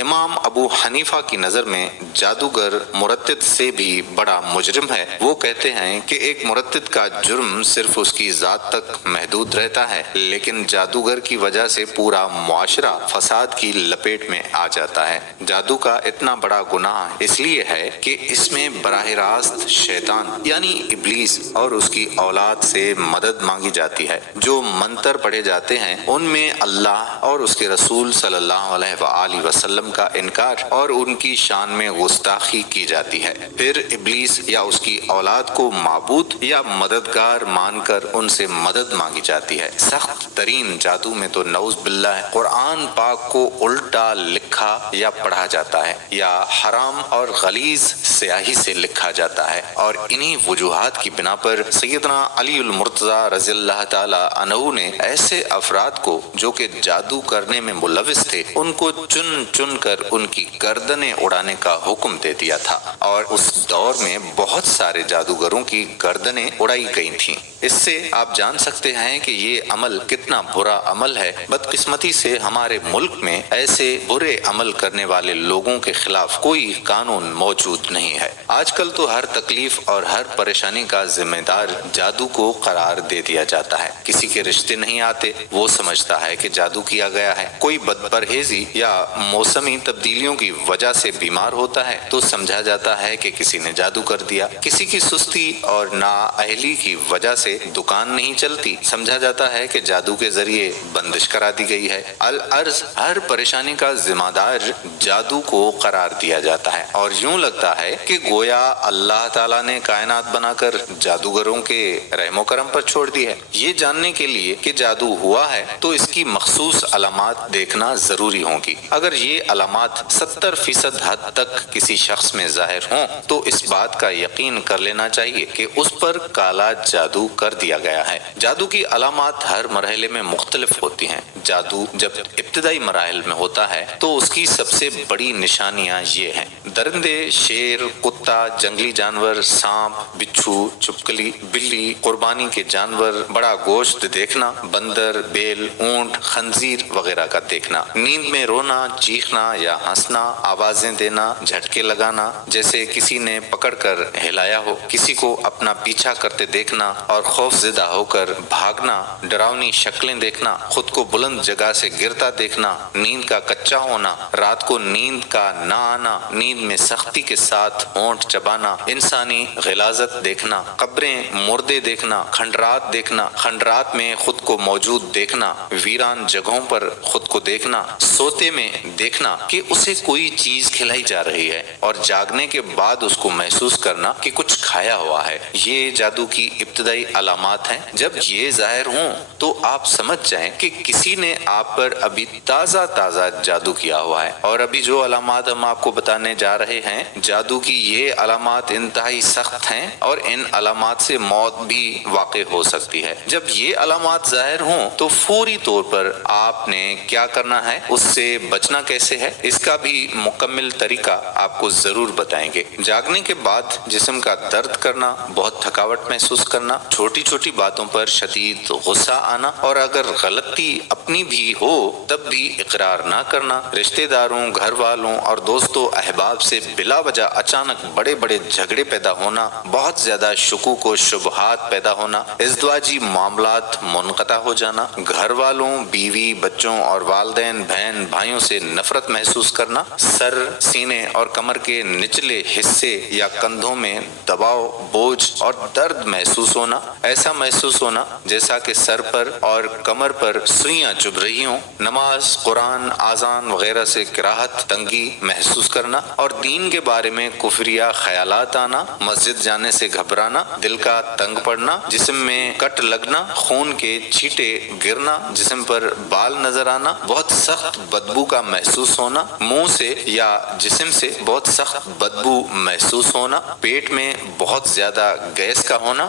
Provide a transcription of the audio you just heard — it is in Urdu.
امام ابو حنیفہ کی نظر میں جادوگر مرتد سے بھی بڑا مجرم ہے۔ وہ کہتے ہیں کہ ایک مرتد کا جرم صرف اس کی ذات تک محدود رہتا ہے، لیکن جادوگر کی وجہ سے پورا معاشرہ فساد کی لپیٹ میں آ جاتا ہے۔ جادو کا اتنا بڑا گناہ اس لیے ہے کہ اس میں براہ راست شیطان یعنی ابلیس اور اس کی اولاد سے مدد مانگی جاتی ہے۔ جو منتر پڑھے جاتے ہیں ان میں اللہ اور اس کے رسول صلی اللہ علیہ وآلہ وسلم کا انکار اور ان کی شان میں گستاخی کی جاتی ہے۔ پھر ابلیس یا اس کی اولاد کو معبود یا مددگار مان کر ان سے مدد مانگی جاتی ہے۔ سخت ترین جادو میں تو نعوذ باللہ قرآن پاک کو الٹا لکھا یا پڑھا جاتا ہے، یا حرام اور غلیظ سیاہی سے لکھا جاتا ہے، اور انہی وجوہات کی بنا پر سیدنا علی المرتضیٰ رضی اللہ تعالی عنہ نے ایسے افراد کو جو کہ جادو کرنے میں ملوث تھے ان کو چن چن کر ان کی گردنیں اڑانے کا حکم دے دیا تھا، اور اس دور میں بہت سارے جادوگروں کی گردنیں اڑائی گئی تھیں۔ اس سے آپ جان سکتے ہیں کہ یہ عمل کتنا برا عمل ہے۔ بدقسمتی سے ہمارے ملک میں ایسے برے عمل کرنے والے لوگوں کے خلاف کوئی قانون موجود نہیں ہے۔ آج کل تو ہر تکلیف اور ہر پریشانی کا ذمہ دار جادو کو قرار دے دیا جاتا ہے۔ کسی کے رشتے نہیں آتے، وہ سمجھتا ہے کہ جادو کیا گیا ہے۔ کوئی بد پرہیزی یا موسمی تبدیلیوں کی وجہ سے بیمار ہوتا ہے تو سمجھا جاتا ہے کہ کسی نے جادو کر دیا۔ کسی کی سستی اور نااہلی کی وجہ سے دکان نہیں چلتی، سمجھا جاتا ہے کہ جادو کے ذریعے بندش کرا دی گئی ہے۔ العرض ہر پریشانی کا ذمہ دار جادو کو قرار دیا جاتا ہے، اور یوں لگتا ہے کہ گویا اللہ تعالیٰ نے کائنات بنا کر جادوگروں کے رحم و کرم پر چھوڑ دی ہے۔ یہ جاننے کے لیے کہ جادو ہوا ہے تو اس کی مخصوص علامات دیکھنا ضروری ہوں گی۔ اگر یہ علامات 70% حد تک کسی شخص میں ظاہر ہوں تو اس بات کا یقین کر لینا چاہیے کہ اس پر کالا جادو کر دیا گیا ہے۔ جادو کی علامات ہر مرحلے میں مختلف ہوتی ہیں۔ جادو جب ابتدائی مراحل میں ہوتا ہے تو اس کی سب سے بڑی نشانیاں یہ ہیں: درندے، شیر، کتا، جنگلی جانور، سانپ، بچھو، چھپکلی، بلی، قربانی کے جانور، بڑا گوشت دیکھنا، بندر، بیل، اونٹ، خنزیر وغیرہ کا دیکھنا، نیند میں رونا، چیخنا یا ہنسنا، آوازیں دینا، جھٹکے لگانا جیسے کسی نے پکڑ کر ہلایا ہو، کسی کو اپنا پیچھا کرتے دیکھنا اور خوف زدہ ہو کر بھاگنا، ڈراؤنی شکلیں دیکھنا، خود کو بلند جگہ سے گرتا دیکھنا، نیند کا کچا ہونا، رات کو نیند کا نہ آنا، نیند میں سختی کے ساتھ ہونٹ چبانا، انسانی غلاظت دیکھنا، قبریں، مردے دیکھنا، کھنڈرات دیکھنا، کھنڈرات میں خود کو موجود دیکھنا، ویران جگہوں پر خود کو دیکھنا، سوتے میں دیکھنا کہ اسے کوئی چیز کھلائی جا رہی ہے، اور جاگنے کے بعد اس کو محسوس کرنا کہ کچھ کھایا ہوا ہے۔ یہ جادو کی ابتدائی علامات ہیں۔ جب یہ ظاہر ہوں تو آپ سمجھ جائیں کہ کسی نے آپ پر ابھی تازہ جادو کیا ہوا ہے۔ اور ابھی جو علامات ہم آپ کو بتانے جا رہے ہیں، جادو کی یہ علامات انتہائی سخت ہیں اور ان علامات سے موت بھی واقع ہو سکتی ہے۔ جب یہ علامات ظاہر ہوں تو فوری طور پر آپ نے کیا کرنا ہے، اس سے بچنا کیسے ہے، اس کا بھی مکمل طریقہ آپ کو ضرور بتائیں گے۔ جاگنے کے بعد جسم کا درد کرنا، بہت تھکاوٹ محسوس کرنا، چھوٹی چھوٹی باتوں پر شدید غصہ آنا، اور اگر غلطی اپنی بھی ہو تب بھی اقرار نہ کرنا، رشتہ داروں، گھر والوں اور دوستوں احباب سے بلا وجہ اچانک بڑے بڑے جھگڑے پیدا ہونا، بہت زیادہ شکوک و شبہات پیدا ہونا، ازدواجی معاملات منقطع ہو جانا، گھر والوں، بیوی، بچوں اور والدین، بہن بھائیوں سے نفرت محسوس کرنا، سر، سینے اور کمر کے نچلے حصے یا کندھوں میں دباؤ، بوجھ اور درد محسوس ہونا، ایسا محسوس ہونا جیسا کہ سر پر اور کمر پر سوئیاں چبھ رہی ہوں، نماز، قرآن، آذان وغیرہ سے کراہت، تنگی محسوس کرنا، اور دین کے بارے میں کفریہ خیالات آنا، مسجد جانے سے گھبرانا، دل کا تنگ پڑنا، جسم میں کٹ لگنا، خون کے چھینٹے گرنا، جسم پر بال نظر آنا، بہت سخت بدبو کا محسوس ہونا، منہ سے یا جسم سے بہت سخت بدبو محسوس ہونا، پیٹ میں بہت زیادہ گیس کا ہونا،